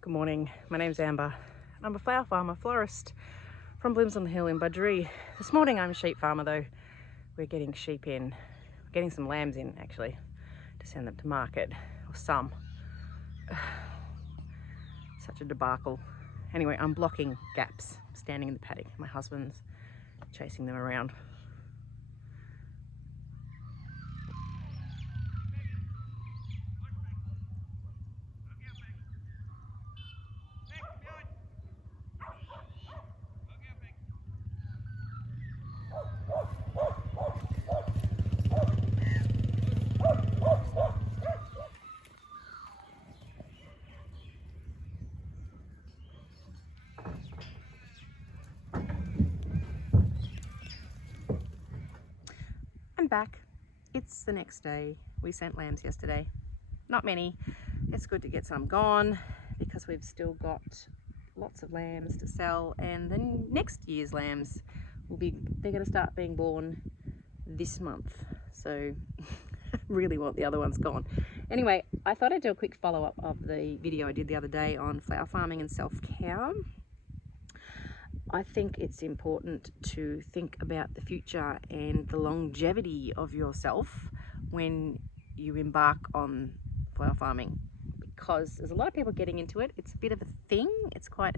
Good morning, my name's Amber. I'm a flower farmer, florist from Blooms on the Hill in Budgeree. This morning I'm a sheep farmer though. We're getting sheep in, we're getting some lambs in actually, to send them to market, or some. Such a debacle. Anyway, I'm blocking gaps, standing in the paddock. My husband's chasing them around. I'm back. It's the next day. We sent lambs yesterday. Not many. It's good to get some gone because we've still got lots of lambs to sell, and then next year's lambs they're going to start being born this month. So really want the other ones gone. Anyway, I thought I'd do a quick follow-up of the video I did the other day on flower farming and self-care. I think it's important to think about the future and the longevity of yourself when you embark on flower farming, because there's a lot of people getting into it. It's a bit of a thing. It's quite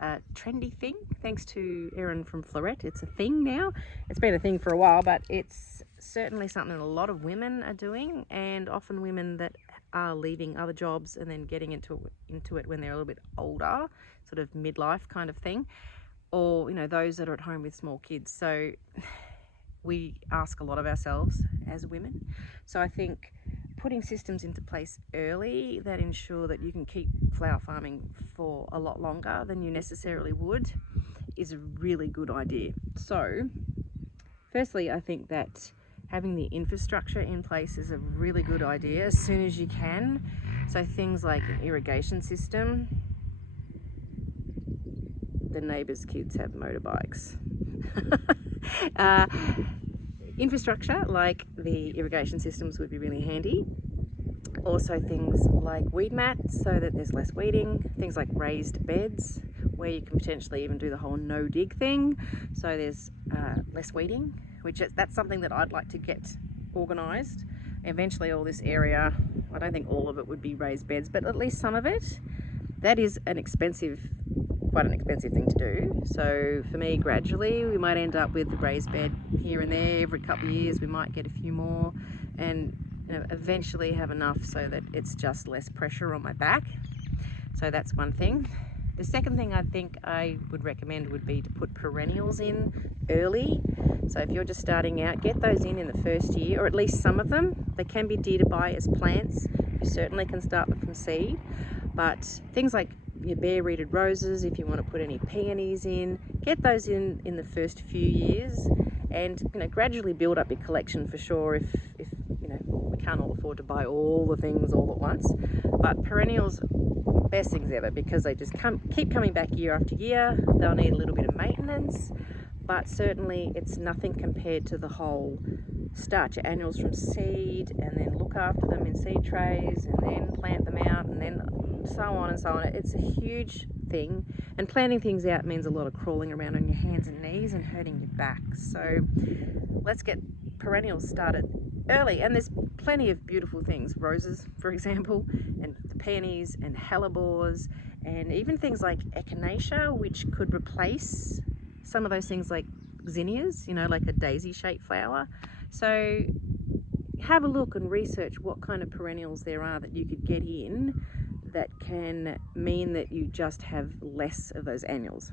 a trendy thing. Thanks to Erin from Floret, it's a thing now. It's been a thing for a while, but it's certainly something a lot of women are doing, and often women that are leaving other jobs and then getting into it when they're a little bit older, sort of midlife kind of thing, or those that are at home with small kids. So we ask a lot of ourselves as women. So I think putting systems into place early that ensure that you can keep flower farming for a lot longer than you necessarily would is a really good idea. So firstly, I think that having the infrastructure in place is a really good idea as soon as you can. So things like an irrigation system. The neighbours' kids have motorbikes. Infrastructure like the irrigation systems would be really handy. Also things like weed mats so that there's less weeding. Things like raised beds where you can potentially even do the whole no dig thing, so there's less weeding, that's something that I'd like to get organised. Eventually all this area, I don't think all of it would be raised beds, but at least some of it. That is quite an expensive thing to do. So for me, gradually we might end up with a raised bed here and there. Every couple of years we might get a few more, and eventually have enough so that it's just less pressure on my back. So that's one thing. The second thing I think I would recommend would be to put perennials in early. So if you're just starting out, get those in the first year, or at least some of them. They can be dear to buy as plants. You certainly can start them from seed, but things like your bare-reeded roses, if you want to put any peonies in, get those in the first few years, and gradually build up your collection for sure if we can't all afford to buy all the things all at once. But perennials, best things ever, because they just keep coming back year after year. They'll need a little bit of maintenance, but certainly it's nothing compared to the whole start your annuals from seed and then look after them in seed trays and then plant them out and then so on and so on. It's a huge thing, and planting things out means a lot of crawling around on your hands and knees and hurting your back. So let's get perennials started early, and there's plenty of beautiful things, roses for example, and the peonies and hellebores, and even things like echinacea, which could replace some of those things like zinnias, like a daisy shaped flower. So have a look and research what kind of perennials there are that you could get in that can mean that you just have less of those annuals.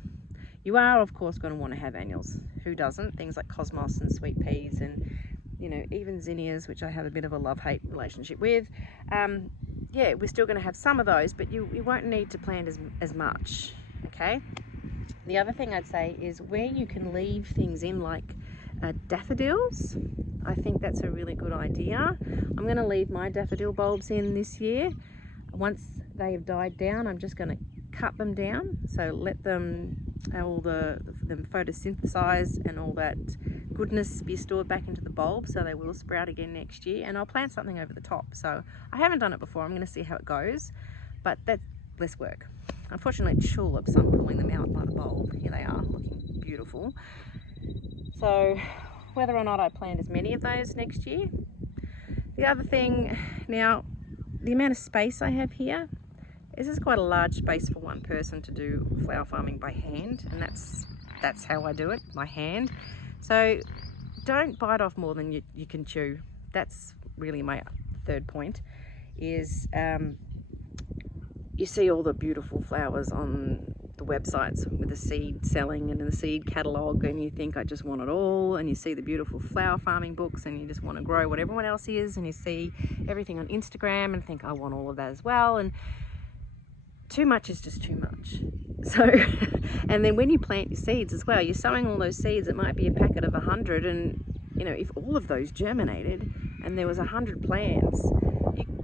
You are of course going to want to have annuals. Who doesn't? Things like cosmos and sweet peas and even zinnias, which I have a bit of a love-hate relationship with. Yeah, we're still going to have some of those, but you won't need to plant as much. Okay. The other thing I'd say is where you can leave things in, like daffodils. I think that's a really good idea. I'm going to leave my daffodil bulbs in this year. Once they have died down, I'm just going to cut them down, so let them photosynthesize and all that goodness be stored back into the bulb, so they will sprout again next year, and I'll plant something over the top. So I haven't done it before. I'm going to see how it goes, but less work. Unfortunately, tulips, I'm pulling them out by the bulb. Here they are, looking beautiful. So whether or not I plant as many of those next year. The other thing, now, the amount of space I have here, this is quite a large space for one person to do flower farming by hand, and that's how I do it, by hand. So don't bite off more than you can chew. That's really my third point, is you see all the beautiful flowers on the websites with the seed selling and in the seed catalogue, and you think, I just want it all. And you see the beautiful flower farming books and you just want to grow what everyone else is, and you see everything on Instagram and think, I want all of that as well. And too much is just too much. So and then when you plant your seeds as well, you're sowing all those seeds. It might be a packet of 100, and you know, if all of those germinated and there was 100 plants,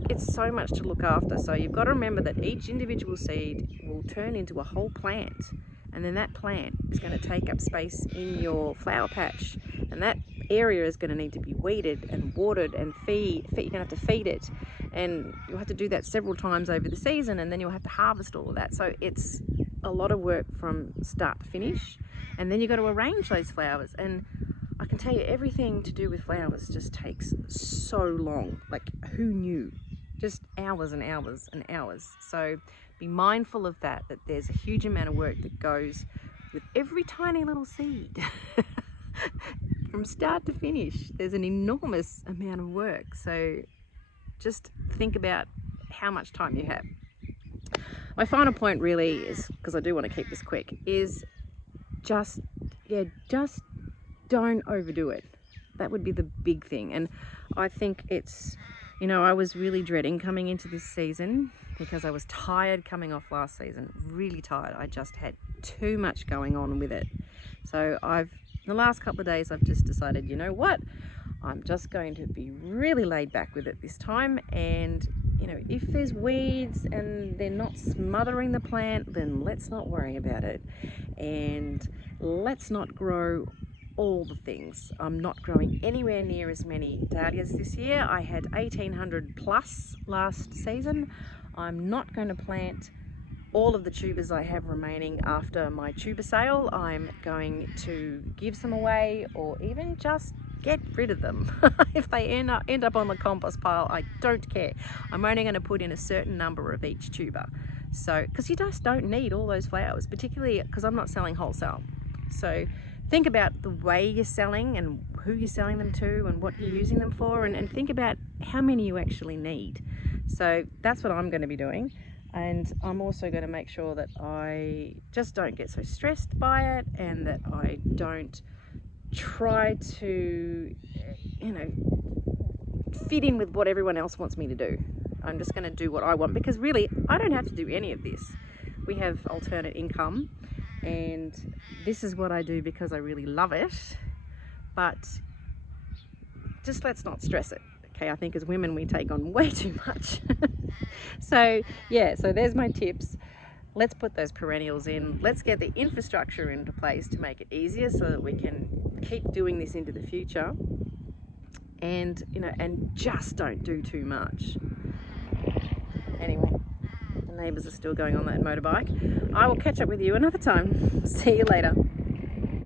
it's so much to look after. So you've got to remember that each individual seed will turn into a whole plant, and then that plant is going to take up space in your flower patch, and that area is going to need to be weeded and watered and you're going to have to feed it, and you'll have to do that several times over the season, and then you'll have to harvest all of that. So it's a lot of work from start to finish, and then you've got to arrange those flowers. And I can tell you, everything to do with flowers just takes so long. Like, who knew? Just hours and hours and hours. So be mindful of that there's a huge amount of work that goes with every tiny little seed. From start to finish, there's an enormous amount of work. So just think about how much time you have. My final point really is, because I do want to keep this quick, is just don't overdo it. That would be the big thing. And I think it's, you know, I was really dreading coming into this season because I was tired coming off last season, really tired. I just had too much going on with it. So the last couple of days, I've just decided, you know what, I'm just going to be really laid back with it this time. And you know, if there's weeds and they're not smothering the plant, then let's not worry about it, and let's not grow all the things. I'm not growing anywhere near as many dahlias this year. I had 1,800 plus last season. I'm not going to plant all of the tubers I have remaining after my tuber sale. I'm going to give some away, or even just get rid of them. If they end up on the compost pile, I don't care. I'm only going to put in a certain number of each tuber. So, because you just don't need all those flowers, particularly because I'm not selling wholesale. So think about the way you're selling and who you're selling them to and what you're using them for, and think about how many you actually need. So that's what I'm going to be doing. And I'm also going to make sure that I just don't get so stressed by it, and that I don't try to, you know, fit in with what everyone else wants me to do. I'm just going to do what I want, because really I don't have to do any of this. We have alternate income, and this is what I do because I really love it. But just let's not stress it. Okay, I think as women we take on way too much. So yeah, so there's my tips. Let's put those perennials in. Let's get the infrastructure into place to make it easier so that we can keep doing this into the future. And you know, and just don't do too much. Anyway, the neighbours are still going on that motorbike. I will catch up with you another time. See you later.